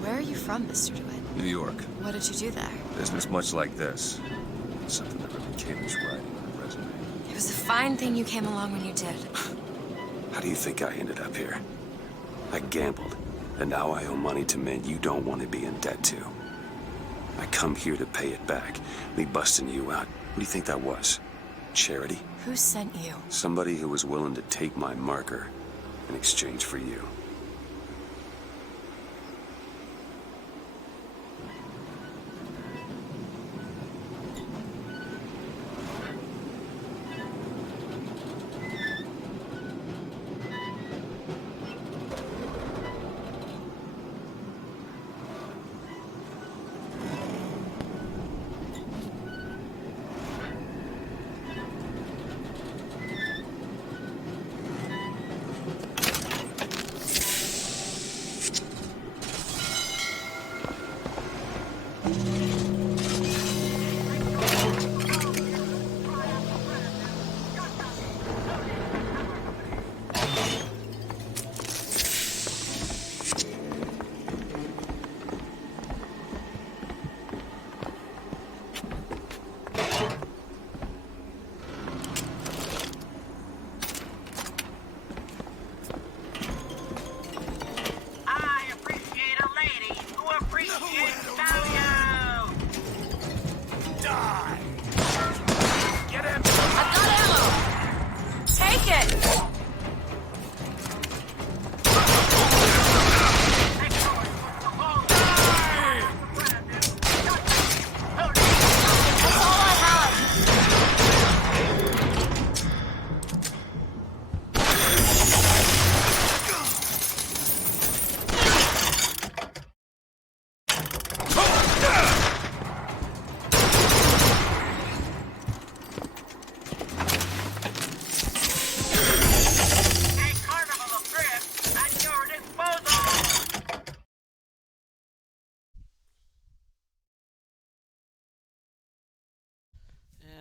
Where are you from, Mr. DeWitt? New York. What did you do there? Business much like this. Something that really caters writing on a resume. It was a fine thing you came along when you did. How do you think I ended up here? I gambled, and now I owe money to men you don't want to be in debt to. I come here to pay it back. Me busting you out. What do you think that was? Charity? Who sent you? Somebody who was willing to take my marker in exchange for you.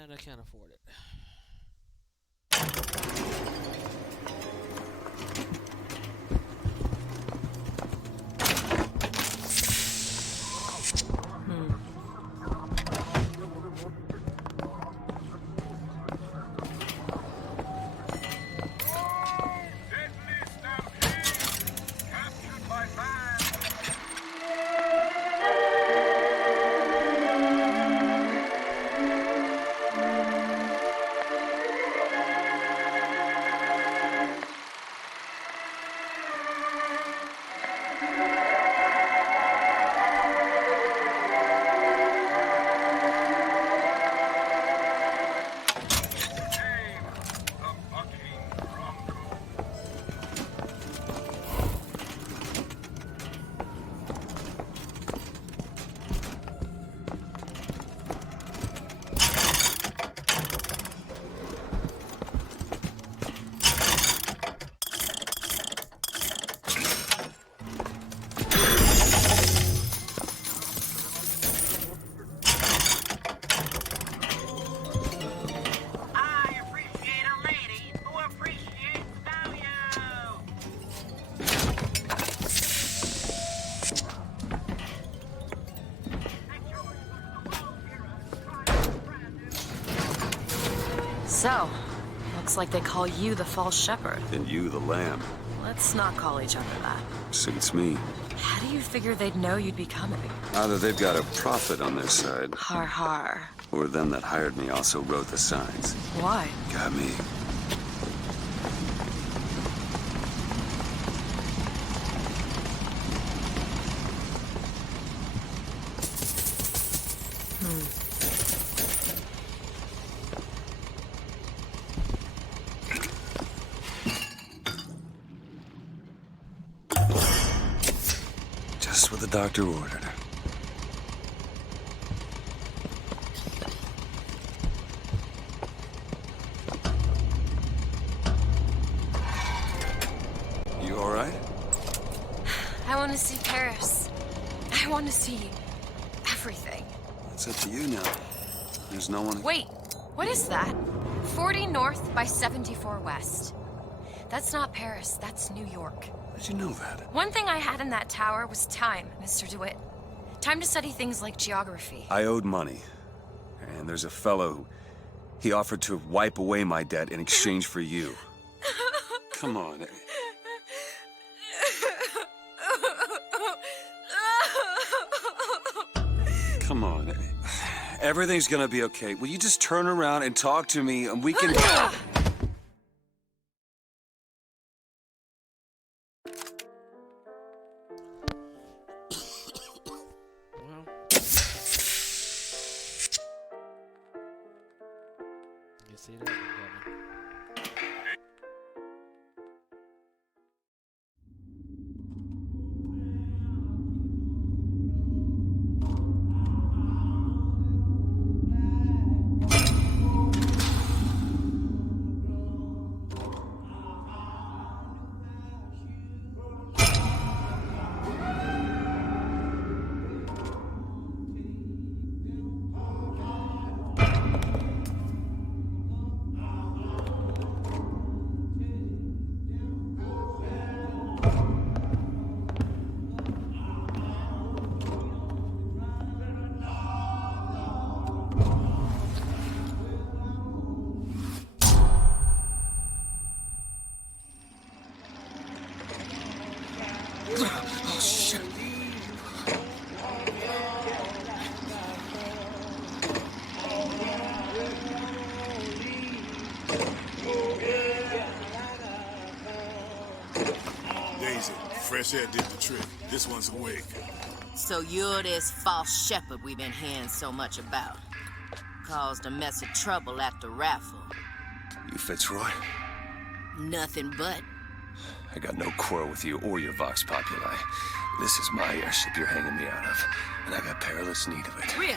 And I can't afford it. So, looks like they call you the false shepherd. And you the lamb. Let's not call each other that. Suits me. How do you figure they'd know you'd be coming? Either they've got a profit on their side, Har har. or them that hired me also wrote the signs. Why? Got me. Just what the doctor ordered. You all right? I want to see Paris. I want to see everything. It's up to you now. There's no one... Wait, what is that? 40 north by 74 west. That's not Paris, that's New York. How'd you know that? One thing I had in that tower was time, Mr. DeWitt. Time to study things like geography. I owed money. And there's a fellow he offered to wipe away my debt in exchange for you. Come on. Come on. Everything's gonna be okay. Will you just turn around and talk to me and we can... Well, you see that? Oh, shit. Daisy, fresh air did the trick. This one's awake. So you're this false shepherd we've been hearing so much about. Caused a mess of trouble at the raffle. You Fitzroy? Nothing but. I got no quarrel with you or your Vox Populi. This is my airship you're hanging me out of, and I got perilous need of it. Really?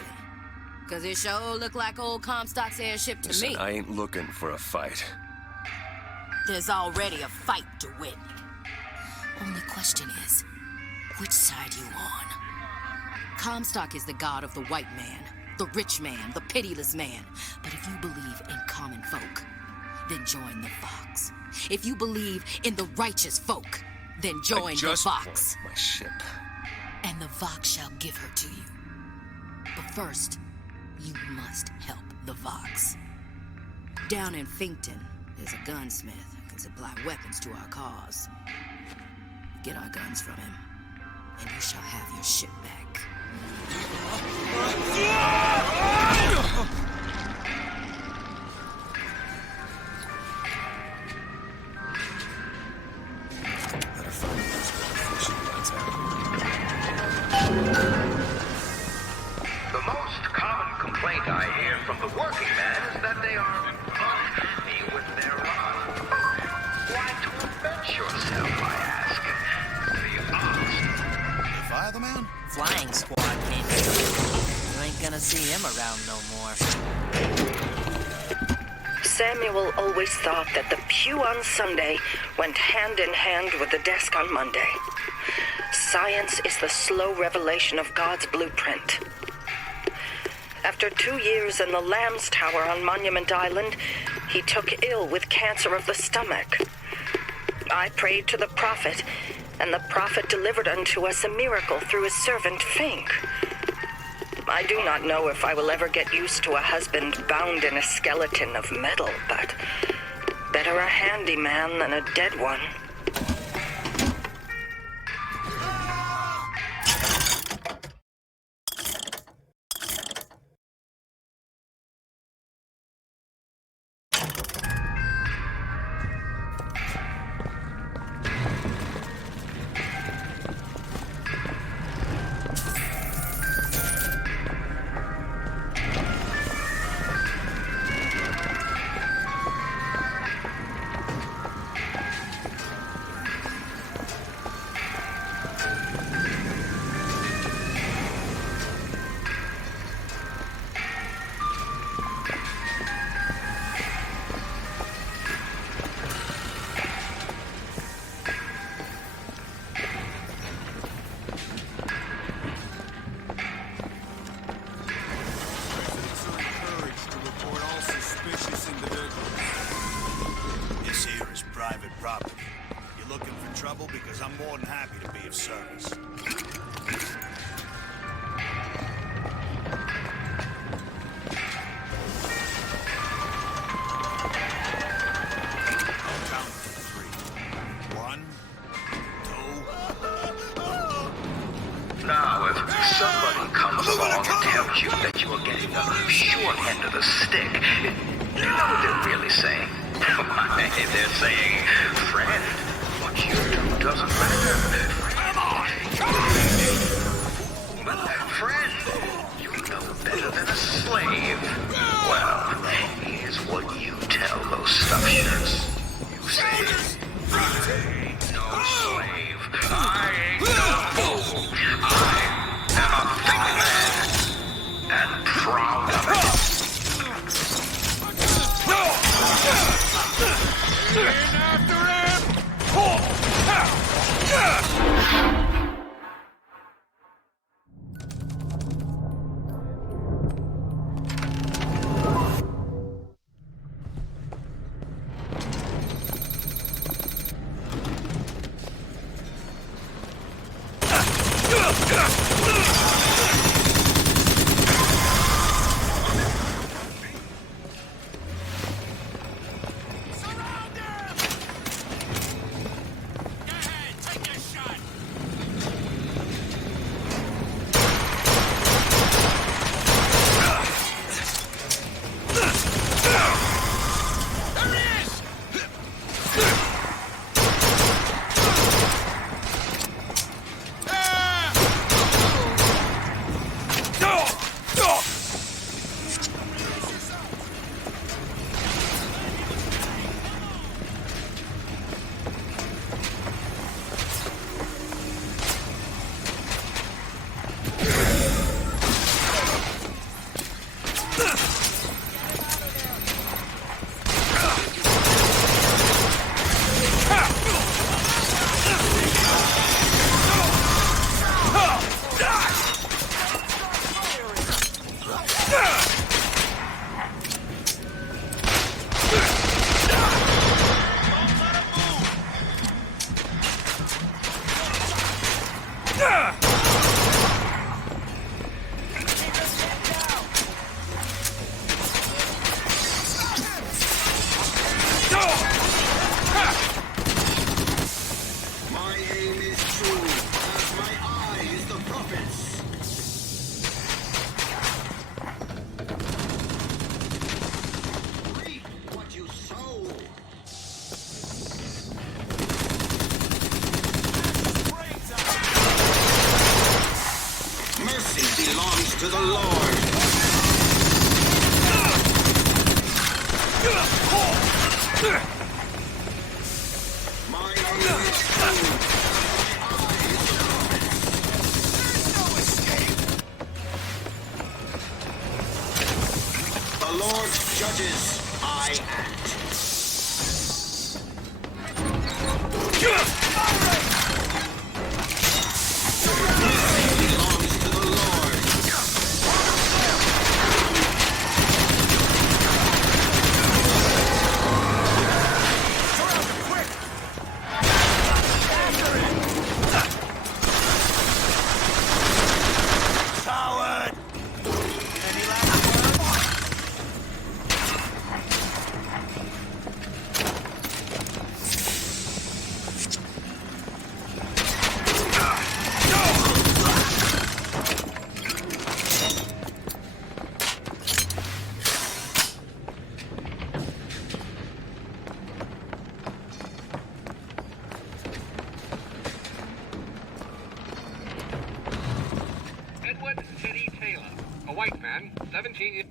Cause it sure look like old Comstock's airship to Listen, me. I ain't looking for a fight. There's already a fight to win. Only question is, which side you on? Comstock is the god of the white man, the rich man, the pitiless man. But if you believe in common folk, then join the Vox. If you believe in the righteous folk, then join the Vox. My ship. And the Vox shall give her to you. But first, you must help the Vox. Down in Finkton, there's a gunsmith who can supply weapons to our cause. Get our guns from him, and you shall have your ship back. Better find those fishing rods out. The most common complaint I hear from the working man is that they are unhappy with their lot. Why torment yourself, I ask? Do you ask? Fire the man? Flying squad came in. You ain't gonna see him around no more. Samuel always thought that the pew on Sunday went hand in hand with the desk on Monday. Science is the slow revelation of God's blueprint. After 2 years in the Lamb's Tower on Monument Island, he took ill with cancer of the stomach. I prayed to the prophet, and the prophet delivered unto us a miracle through his servant Fink. I do not know if I will ever get used to a husband bound in a skeleton of metal, but better a handy man than a dead one. of service. Count to 3. 1, 2. Now, if somebody comes along and tells you that you are getting the short end of the stick, you know what they're really saying? Why, they're saying, friend, what you do doesn't matter. But friend, you know better than a slave. Well, here's what you tell those stuff shitters. You say, I ain't no slave. I ain't no fool. I am a thinking man, and proud of it. To the Lord. My aim is true. The Lord judges, I act. Edward Teddy Taylor, a white man, 17 years...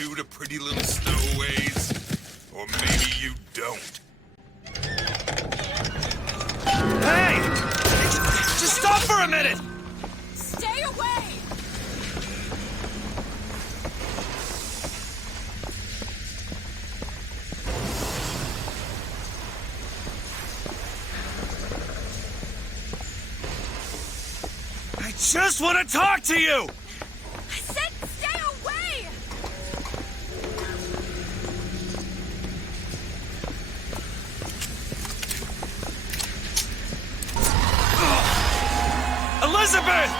too to pretty little stowaways? Or maybe you don't. Hey! Just stop for a minute! Stay away! I just want to talk to you! I said stay away! Elizabeth!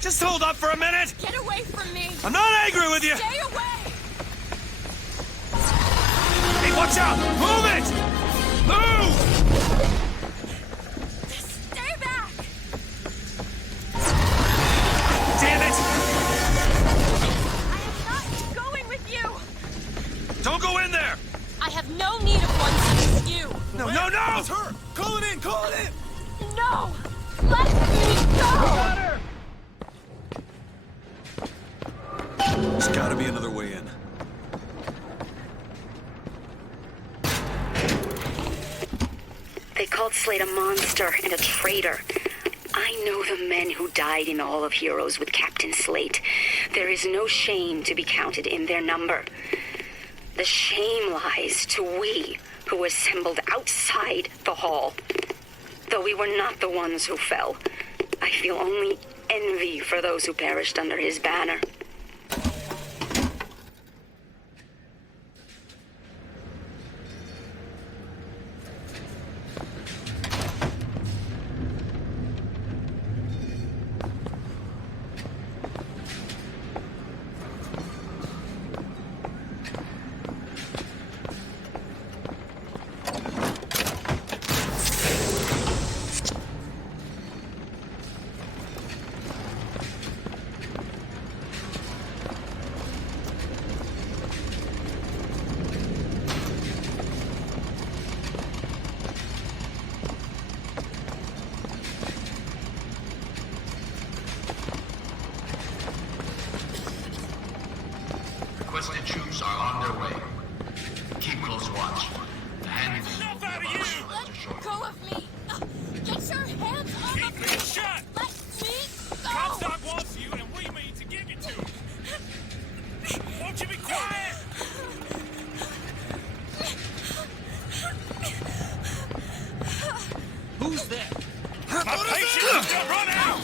Just hold up for a minute! Get away from me! I'm not angry with you! Stay away! Hey, watch out! Move it! Move! Stay back! Damn it! I am not going with you! Don't go in there! I have no need of one such as you! No, no, no! It's her! Call it in! Call it in! No! Let me go! There's gotta be another way in. They called Slade a monster and a traitor. I know the men who died in the Hall of Heroes with Captain Slate. There is no shame to be counted in their number. The shame lies to we who assembled outside the hall. Though we were not the ones who fell, I feel only envy for those who perished under his banner. Requested troops are on their way. Keep close watch. The hand Enough out of you! Let go of me! Get your hands off Keep of me me! shut! Let me go! Comstock wants you, and we mean to give it to him. Won't you be quiet? Who's there? My patience is run out!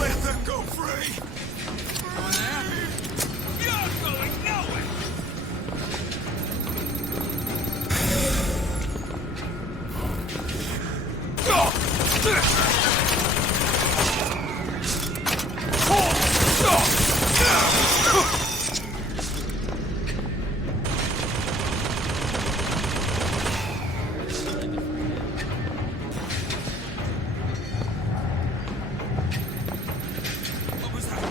Let them go free! You're going nowhere! What was that?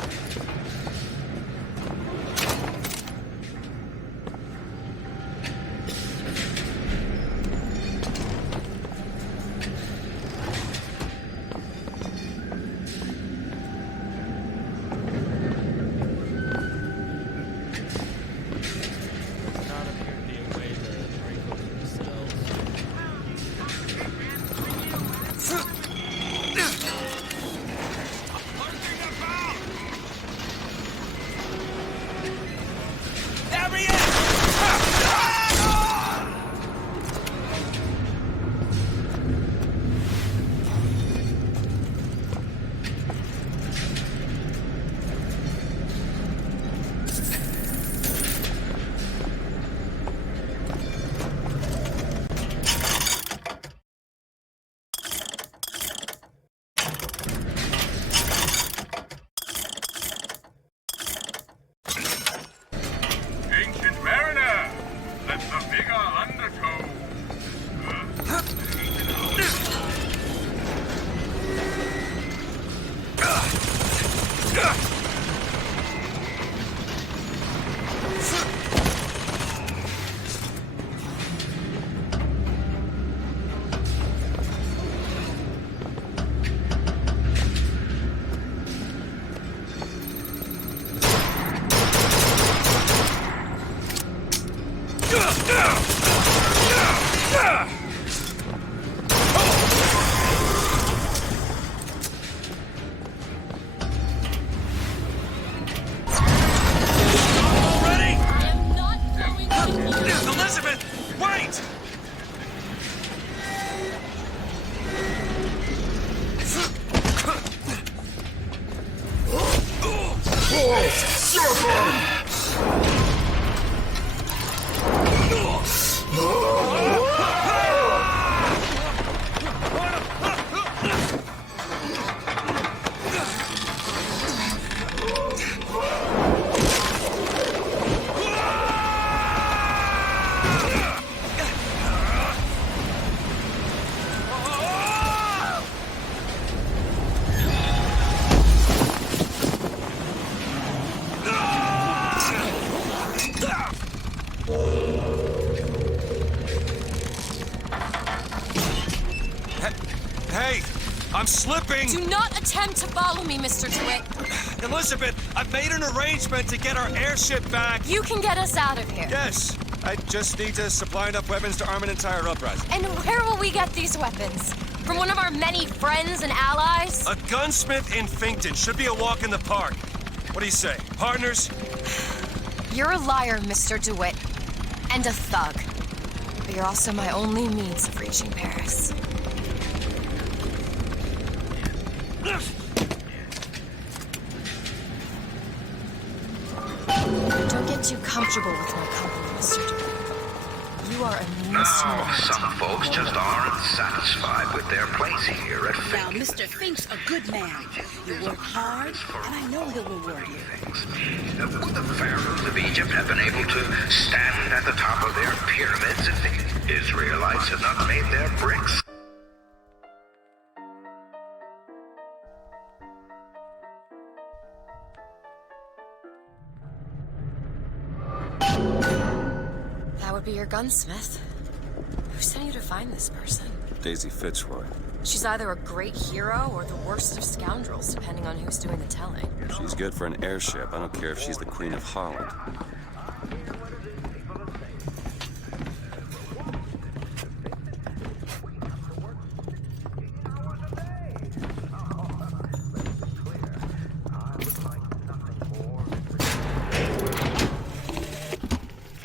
Hey, I'm slipping! Do not attempt to follow me, Mr. DeWitt. Elizabeth, I've made an arrangement to get our airship back. You can get us out of here. Yes, I just need to supply enough weapons to arm an entire uprising. And where will we get these weapons? From one of our many friends and allies? A gunsmith in Finkton should be a walk in the park. What do you say, partners? You're a liar, Mr. DeWitt. And a thug. But you're also my only means of reaching Paris. Don't get too comfortable with my company, Mr. DeWitt. You are a menace to Oh, some humanity. folks just aren't satisfied with their place here at Now, Fink. Mr. Fink's a good man. You work hard, and I know he'll reward you. Would the pharaohs of Egypt have been able to stand at the top of their pyramids if the Israelites had not made their bricks? That would be your gunsmith. Who sent you to find this person? Daisy Fitzroy. She's either a great hero or the worst of scoundrels, depending on who's doing the telling. She's good for an airship. I don't care if she's the Queen of Holland.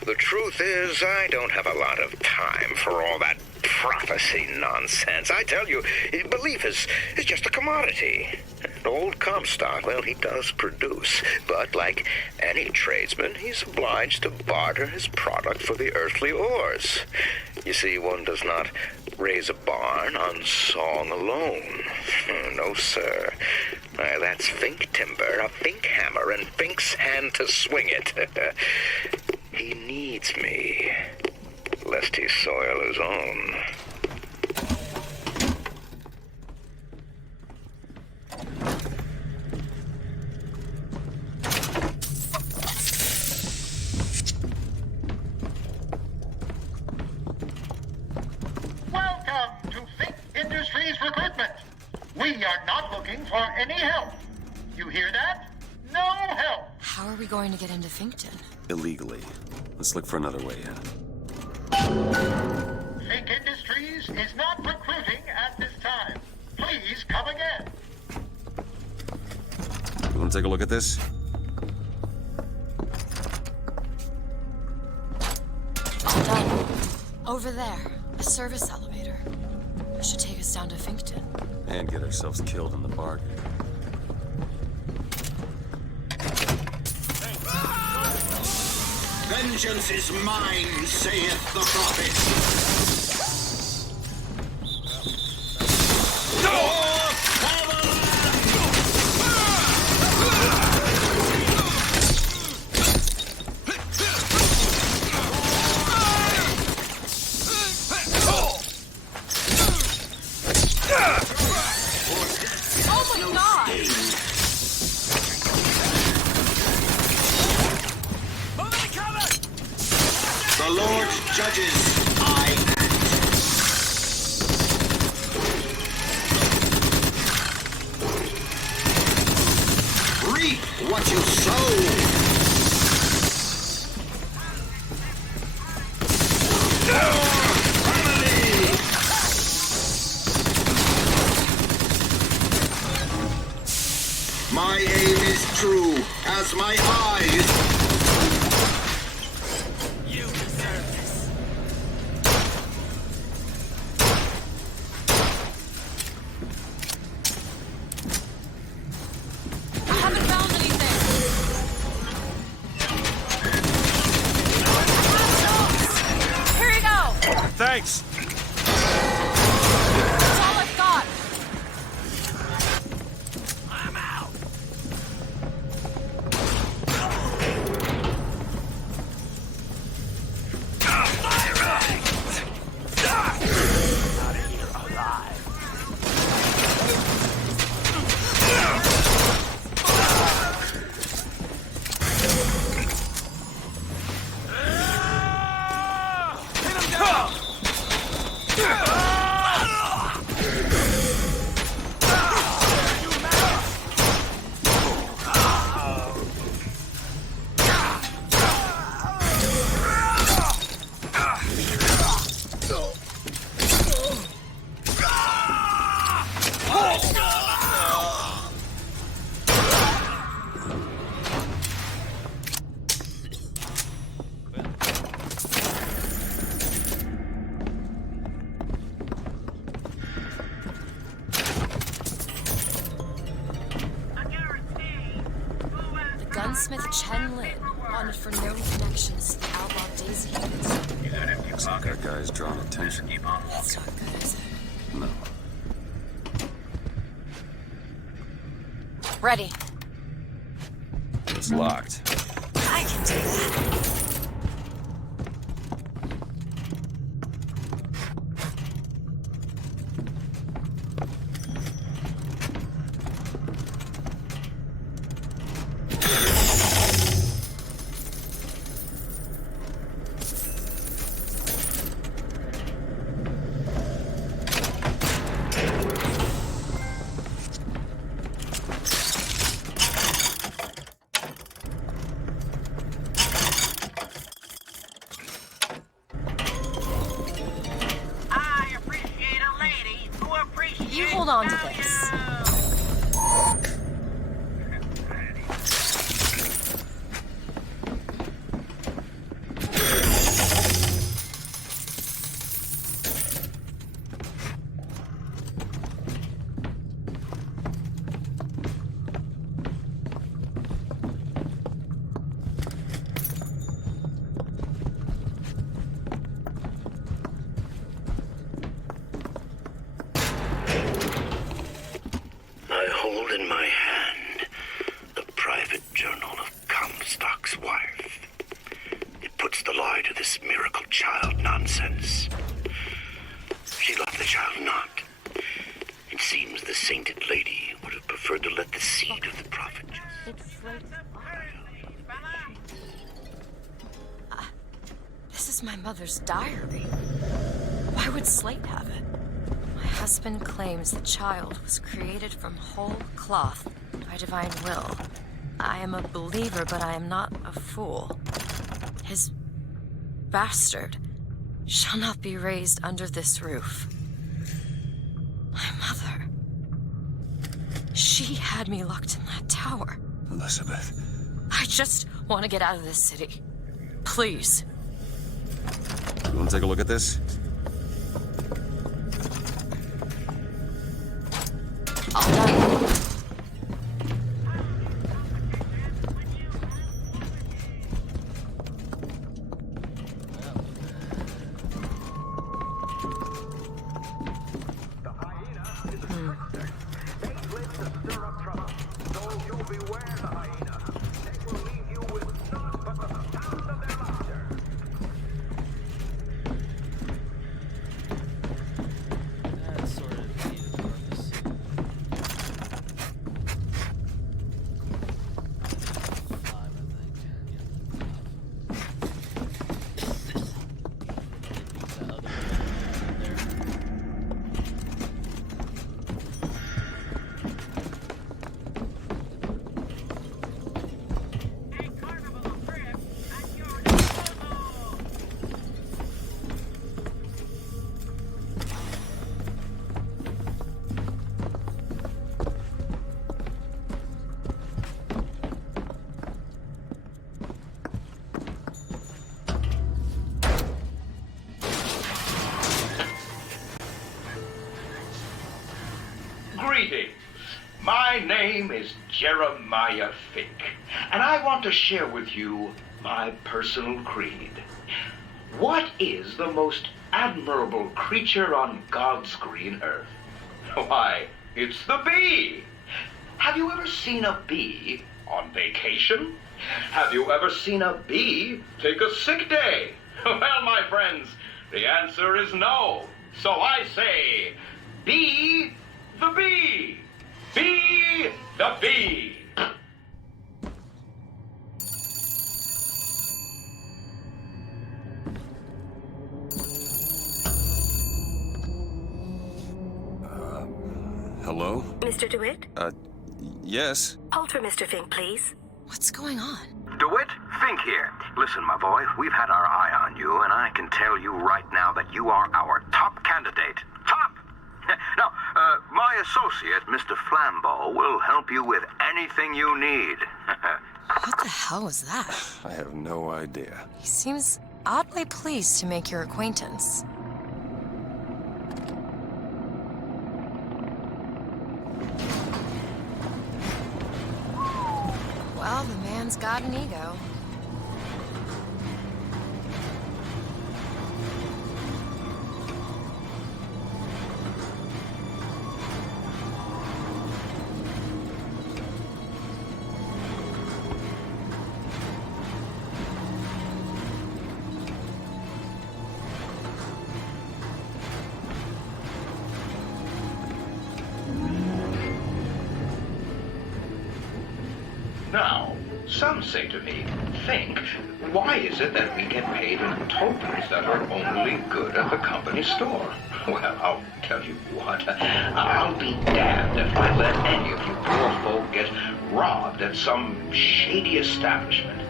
The truth is, I don't have a lot of time for all that prophecy nonsense. I tell you, belief is just a commodity. And old Comstock, well, he does produce. But like any tradesman, he's obliged to barter his product for the earthly ores. You see, one does not raise a barn on song alone. No, sir. That's Fink timber, a Fink hammer, and Fink's hand to swing it. He needs me, lest he soil his own. Welcome to Fink Industries Recruitment. We are not looking for any help. You hear that? No help. How are we going to get into Finkton? Illegally. Let's look for another way in. Fink Industries is not recruiting at this time. Please come again. You want to take a look at this? Done. Over there, a service elevator. It should take us down to Finkton. And get ourselves killed in the bargain. Vengeance is mine, saith the prophet. Oh my god! The Lord judges, I act. Reap what you sow. Family. My aim is true as my eyes. I haven't found anything! Thanks. That's all I've got. I'm out. Out of here alive. Hit him down. Gunsmith Chen Lin, wanted for known connections to the outlaw Daisy units. Looks like our guy's drawn attention. That's not good, is it? No. Ready. It's locked. I can do that. You hold on to this. I hold in my hand the private journal of Comstock's wife. It puts the lie to this miracle child nonsense. She loved the child not. It seems the sainted lady would have preferred to let the seed of the prophet This is my mother's diary. Why would Slate have it? My husband claims the child was created from whole cloth by divine will. I am a believer, but I am not a fool. His bastard shall not be raised under this roof. My mother. She had me locked in that tower. Elizabeth. I just want to get out of this city. Please. You want to take a look at this? All done. That's sort of needed purpose. Greetings. My name is Jeremiah Fick, and I want to share with you my personal creed. What is the most admirable creature on God's green earth? Why, it's the bee! Have you ever seen a bee on vacation? Have you ever seen a bee take a sick day? Well, my friends, the answer is no. So I say, be the bee! Be the bee! Hello? Mr. DeWitt? Yes? Hold for Mr. Fink, please. What's going on? DeWitt, Fink here. Listen, my boy, we've had our eye on you, and I can tell you right now that you are our top candidate. Top! Now, my associate, Mr. Flambeau, will help you with anything you need. What the hell was that? I have no idea. He seems oddly pleased to make your acquaintance. Well, the man's got an ego. Now, some say to me, Fink, why is it that we get paid in tokens that are only good at the company store? Well, I'll tell you what, I'll be damned if I let any of you poor folk get robbed at some shady establishment.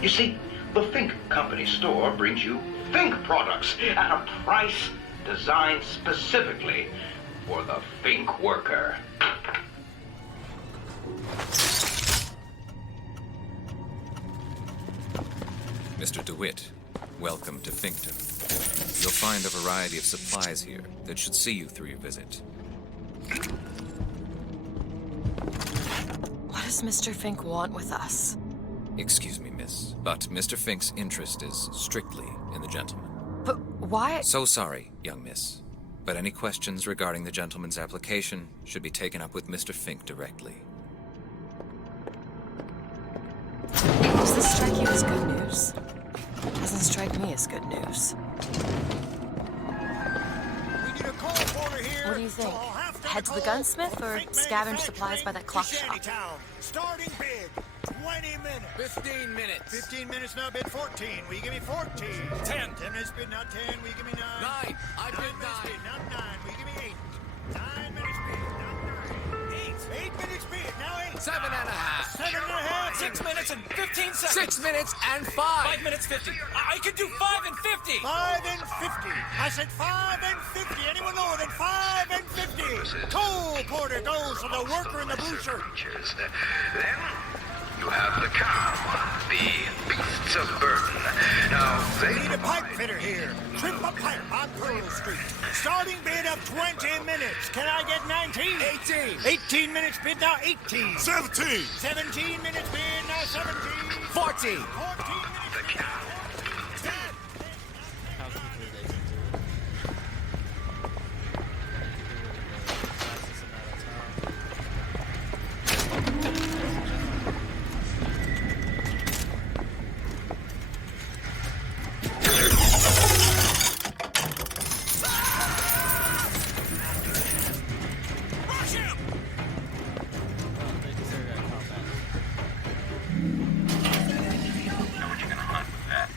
You see, the Fink Company store brings you Fink products at a price designed specifically for the Fink worker. Mr. DeWitt, welcome to Finkton. You'll find a variety of supplies here that should see you through your visit. What does Mr. Fink want with us? Excuse me, miss, but Mr. Fink's interest is strictly in the gentleman. But why? So sorry, young miss, but any questions regarding the gentleman's application should be taken up with Mr. Fink directly. Does this strike you as good news? Doesn't strike me as good news. What do you think? Head to the gunsmith or scavenge supplies by that clock shop? Starting bid, 20 minutes. 15 minutes. 15 minutes now, bid 14. Will you give me 14? 10. 10 minutes bid, now 10. Will you give me 9? 9. I bid 9. Bid, now 9. Will you give me 8? 9 minutes bid, now 9. 8. 8 minutes bid, now 8. 7.5. 7.5. 6 minutes and 15 seconds. 6 minutes and 5. 5 minutes 50. I can do 5 and 50. 5 and 50. I said 5 and 50. Anyone lower than 5 and 50? Toll porter goes for the worker in the blue shirt. Then you have the cow, the beasts of burden. Now they We need a pipe fitter here. Trim a pipe on Pearl Street. Starting bid of 20 minutes. Can I get 19? 18. 18 minutes bid, now 18. 17. 17 minutes bid, now 17. 14. 14 minutes the cow. How quickly they can do it. Fastest amount of time. Rush him! Well, they deserve that combat. Know what you're gonna hunt with that.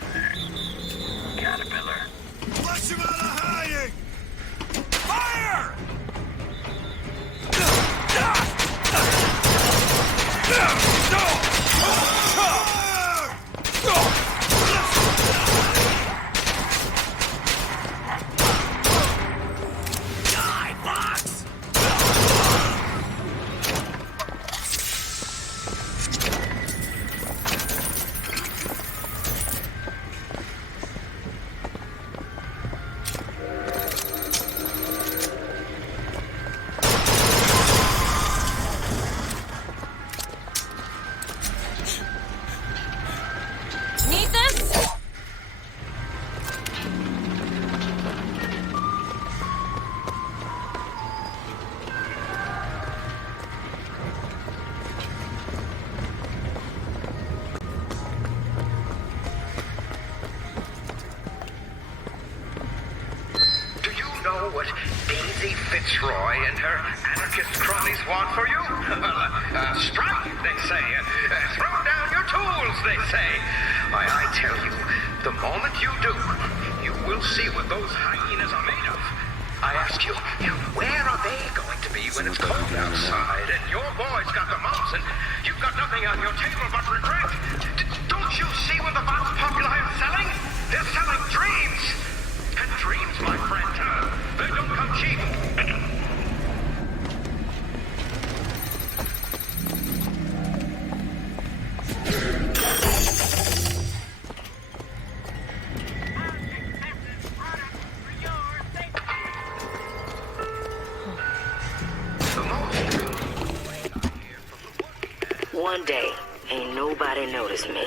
what Daisy Fitzroy and her anarchist cronies want for you? Strike, they say. Throw down your tools, they say. Why, I tell you, the moment you do, you will see what those hyenas are made of. I ask you, where are they going to be when it's cold outside and your boy's got the mumps and you've got nothing on your table but regret? Don't you see what the vast populi are selling? They're selling dreams! And dreams, my friend, they don't come cheap. One day, ain't nobody noticed me.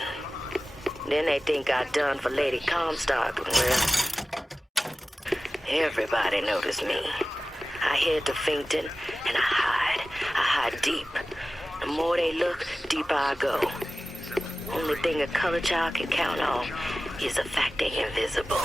Then they think I done for Lady Comstock. Well, everybody noticed me. I head to Finkton, and I hide. I hide deep. The more they look, deeper I go. Only thing a color child can count on is the fact they invisible.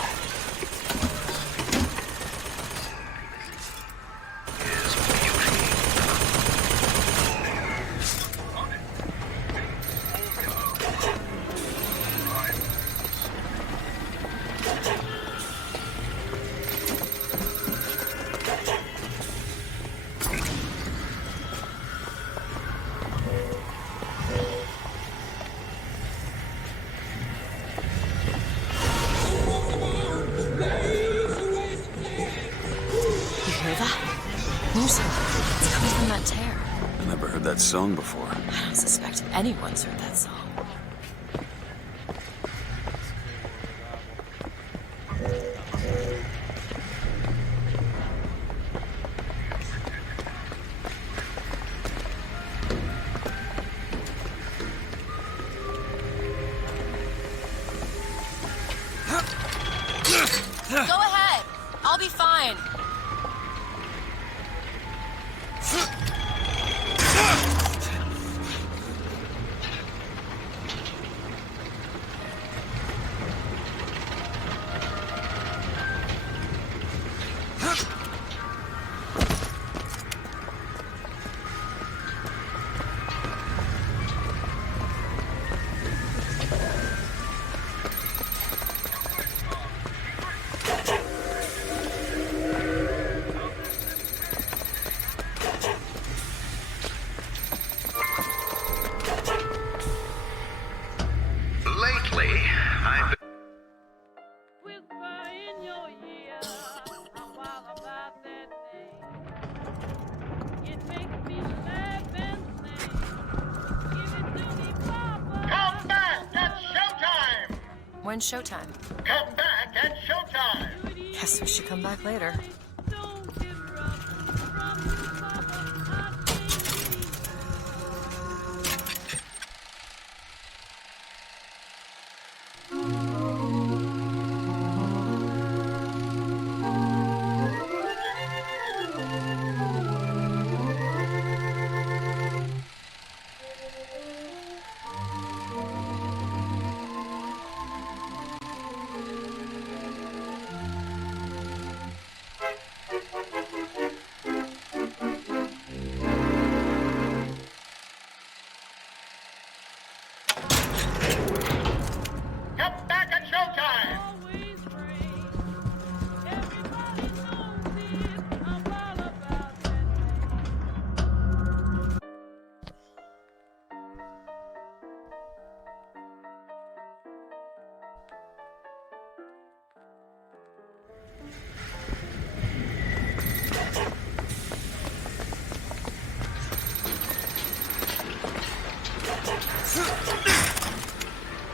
That song before. I don't suspect anyone's heard that song. Go ahead. I'll be fine. When's showtime? Come back at showtime! Guess we should come back later.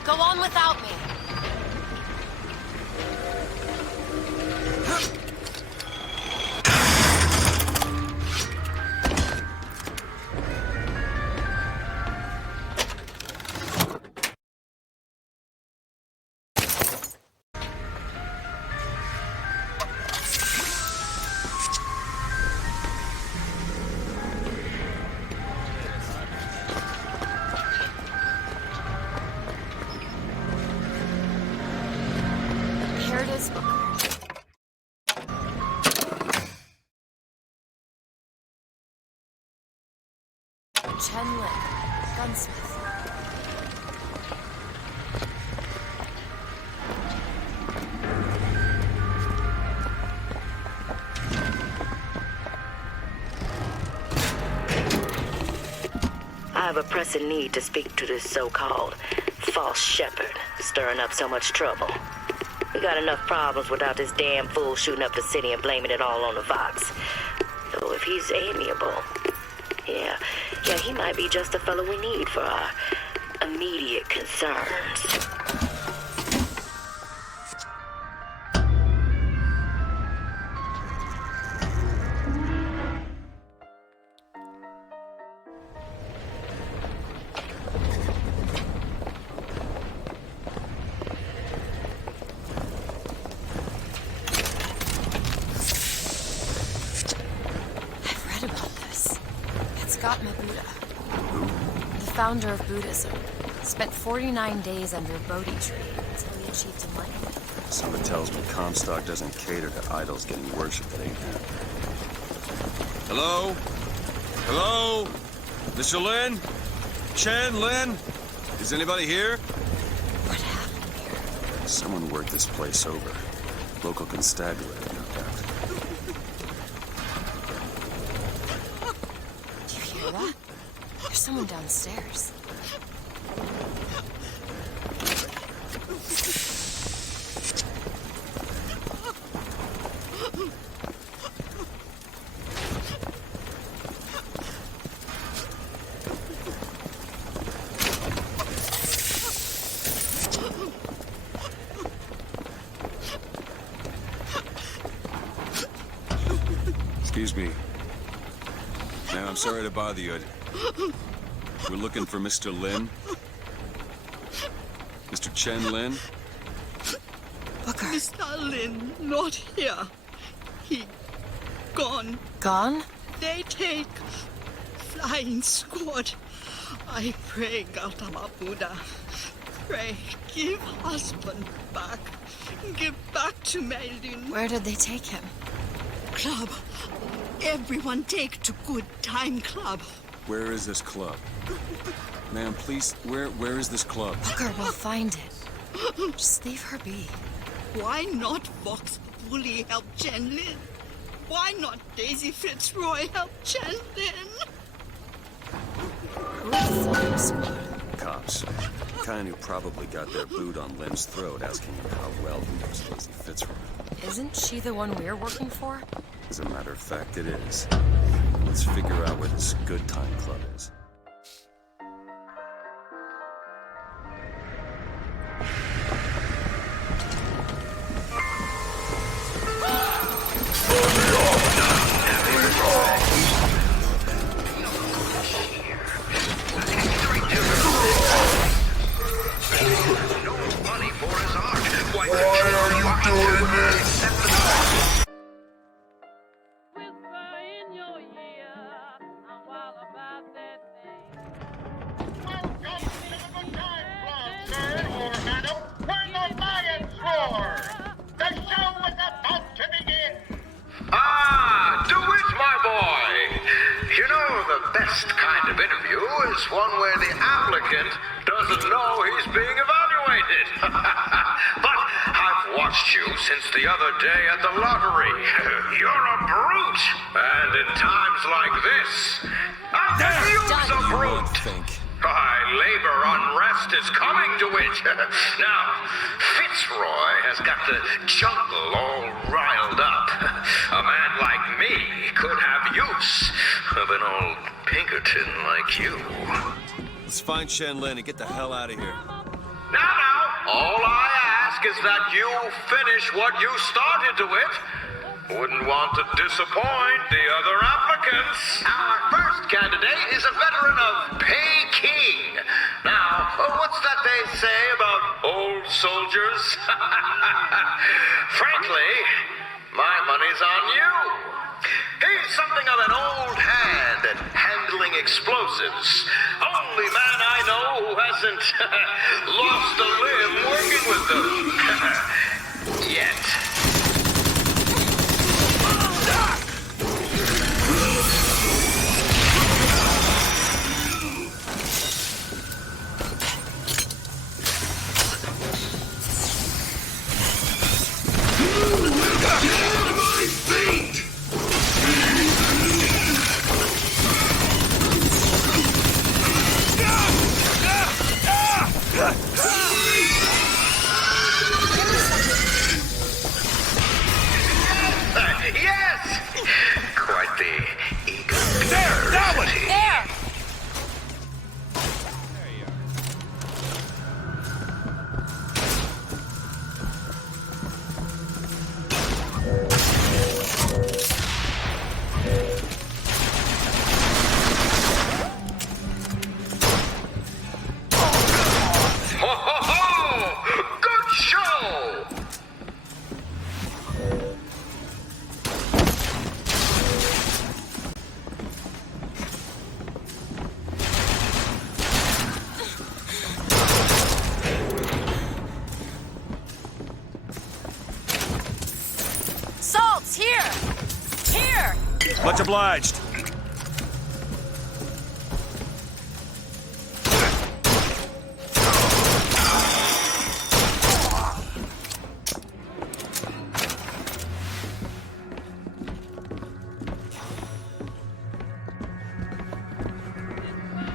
Go on without me. Chen Lin, gunsmith. I have a pressing need to speak to this so-called false shepherd, stirring up so much trouble. We got enough problems without this damn fool shooting up the city and blaming it all on the Vox. Though if he's amiable, yeah, he might be just the fellow we need for our immediate concerns. Founder of Buddhism, spent 49 days under a Bodhi tree until he achieved enlightenment. Someone tells me Comstock doesn't cater to idols getting worshipped at 8 p.m. Hello? Hello? Mr. Lin? Chen Lin? Is anybody here? What happened here? Someone worked this place over. Local constabulary, no doubt. Do you hear that? There's someone downstairs. Excuse me. Ma'am, I'm sorry to bother you. We're looking for Mr. Lin. Mr. Chen Lin. Booker. Mr. Lin, not here. He gone. Gone? They take flying squad. I pray, Gautama Buddha. Pray, give husband back. Give back to Meilin. Where did they take him? Club. Everyone take to good time club. Where is this club? Ma'am, please, where is this club? Booker, we'll find it. Just leave her be. Why not Vox fully help Chen Lin? Why not Daisy Fitzroy help Chen Lin? Who is the flying squad? Cops. The kind who probably got their boot on Lin's throat asking him how well he knows Daisy Fitzroy. Isn't she the one we're working for? As a matter of fact, it is. Let's figure out where this good time club is. One where the applicant doesn't know he's being evaluated. But I've watched you since the other day at the lottery. You're a brute. And in times like this, I can use a brute. High labor unrest is coming to it. Now, Fitzroy has got the jungle all riled up. A man like me could have use of an old Pinkerton like you. Let's find Chen Lin and get the hell out of here. Now, all I ask is that you finish what you started to it. Wouldn't want to disappoint the other applicants. Our first candidate is a veteran of Peking. Now, what's that they say about old soldiers? Frankly, my money's on you. He's something of an old hand at handling explosives. Only man I know who hasn't lost a limb working with them. Yet. Much obliged.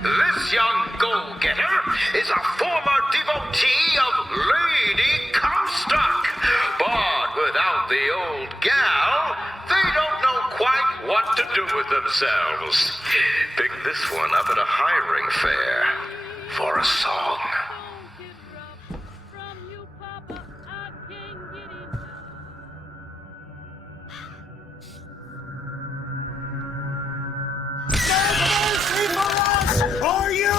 This young go-getter is a former devotee of Lady Comstock. But without the old gal, they don't know quite what to do with themselves. Picked this one up at a hiring fair for a song. Are you?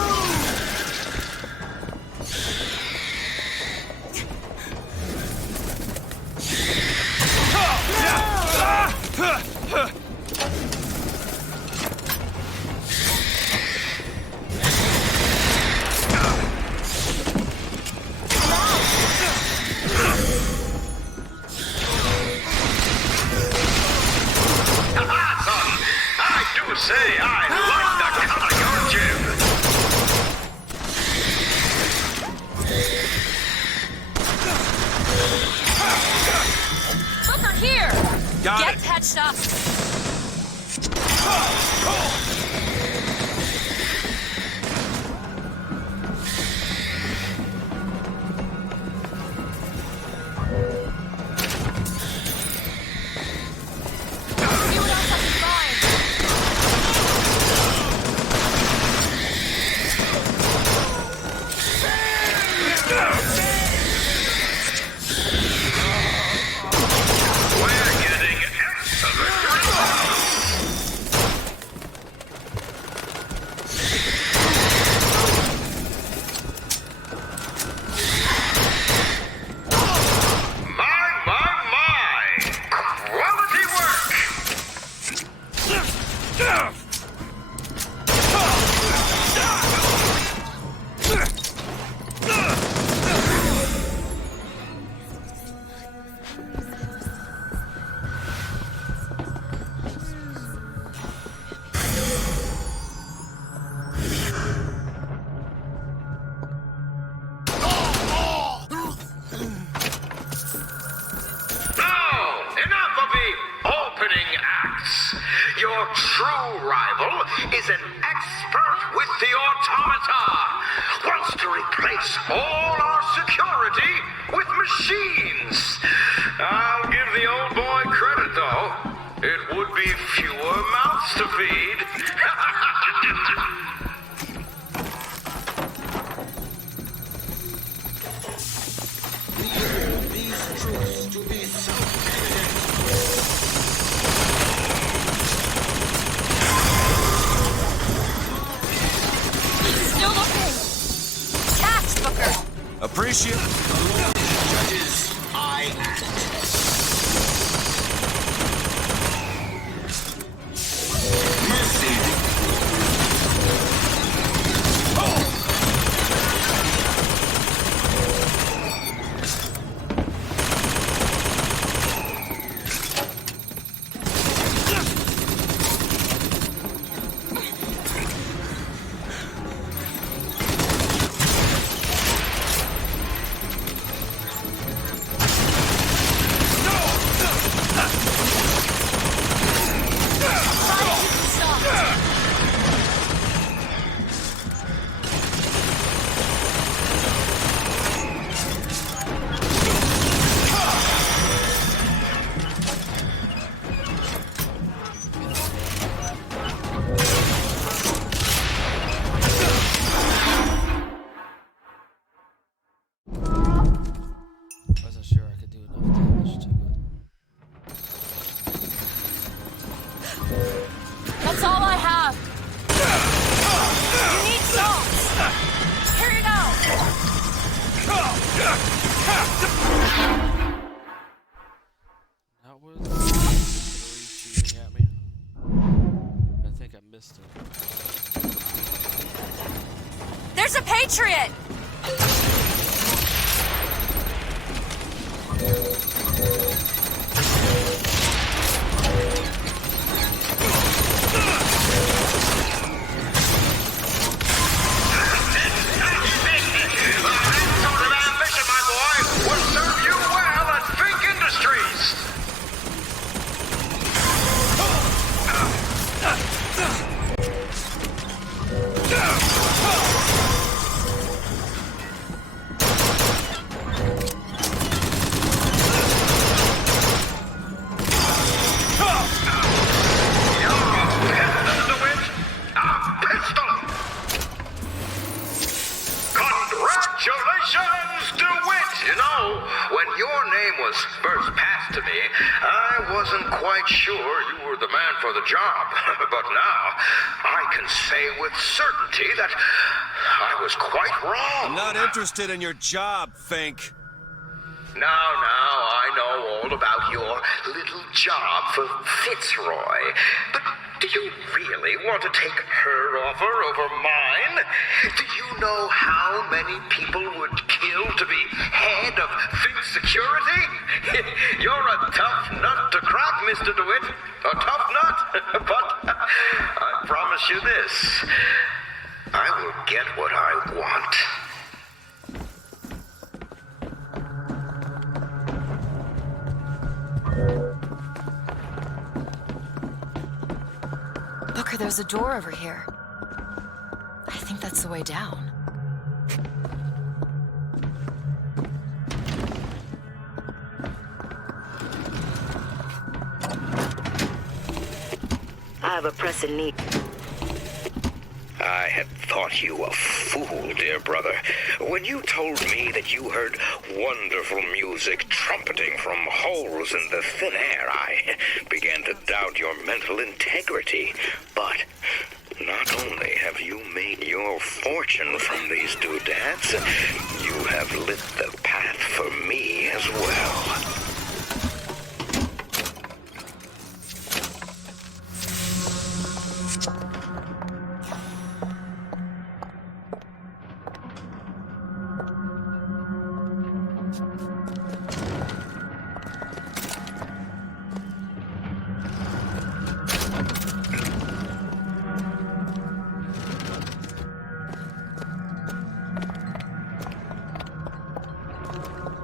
I do say I like the cut of your jib. Over here! Got Get it. patched up! See what else I can find! We're getting excellent results. My. Quality work. Now, enough of the opening acts. Your true rival is an expert with the automata. Wants to replace all our security with machines. I'll give the old boy credit, though. It would be fewer mouths to feed. These truths to be self-evident. Still looking! Catch, Booker! Appreciate. Judges, I act. Mercy. Wasn't sure I could do enough damage to it. That's all I have! You need salts! Here you That was literally shooting at me. I think I missed it. There's a Patriot! name was first passed to me, I wasn't quite sure you were the man for the job. But now, I can say with certainty that I was quite wrong. I'm not interested in your job, Fink. Now, I know all about your little job for Fitzroy. But do you really want to take her offer over mine? Do you know how many people would kill to be head of Fink Security? You're a tough nut to crack, Mr. DeWitt. A tough nut. But I promise you this. I will get what I want. Booker, there's a door over here. I think that's the way down. I have a pressing need. I had thought you a fool, dear brother, when you told me that you heard wonderful music trumpeting from holes in the thin air. I began to doubt your mental integrity. But not only have you made your fortune from these doodads, you have lit the path for me as well.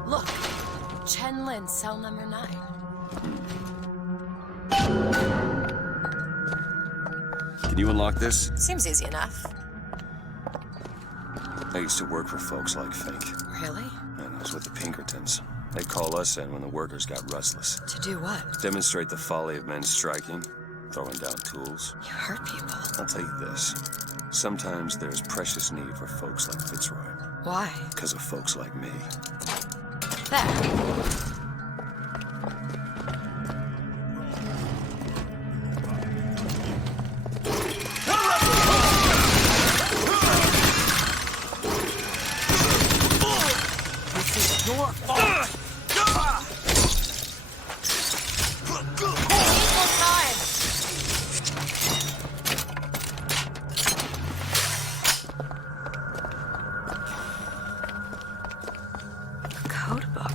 Look, Chen Lin, cell number 9. Can you unlock this? Seems easy enough. I used to work for folks like Fink. Really? And I was with the Pinkertons. They call us in when the workers got restless. To do what? Demonstrate the folly of men striking, throwing down tools. You hurt people. I'll tell you this. Sometimes there's precious need for folks like Fitzroy. Why? Because of folks like me. There. This is your fault. Equal time. Code book.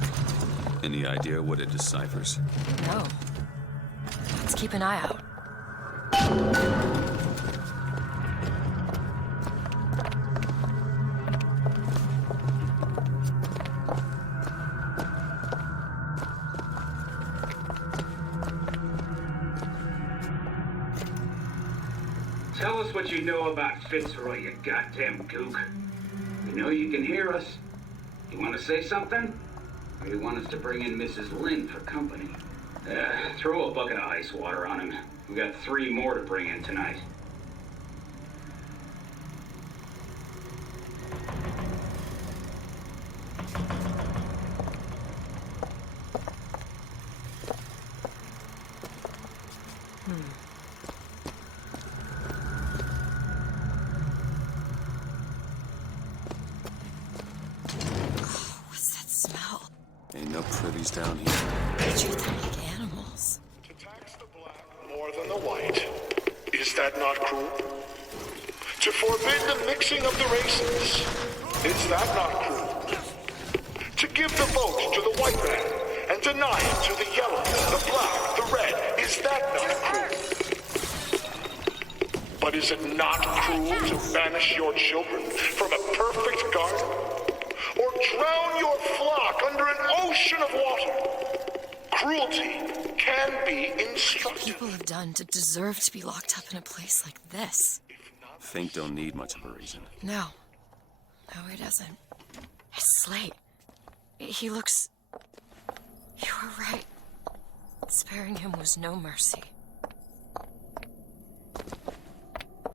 Any idea what it deciphers? No. Let's keep an eye out. Tell us what you know about Fitzroy, you goddamn gook. You know you can hear us. You want to say something? Or you want us to bring in Mrs. Lin for company? Throw a bucket of ice water on him. We got 3 more to bring in tonight. What's that smell? Ain't no privies down here. They treat them like animals. To tax the black more than the white, is that not cruel? To forbid the mixing of the races, is that not cruel? To give the vote to the white man and deny it to the yellow, the black, the red, is that not cruel? But is it not cruel to banish your children from a perfect garden? Or drown your flock under an ocean of water? Cruelty can be instructive. People have done to deserve to be locked up in a place like this. Fink don't need much of a reason. No. No, he doesn't. It's Slate. He looks... You were right. Sparing him was no mercy.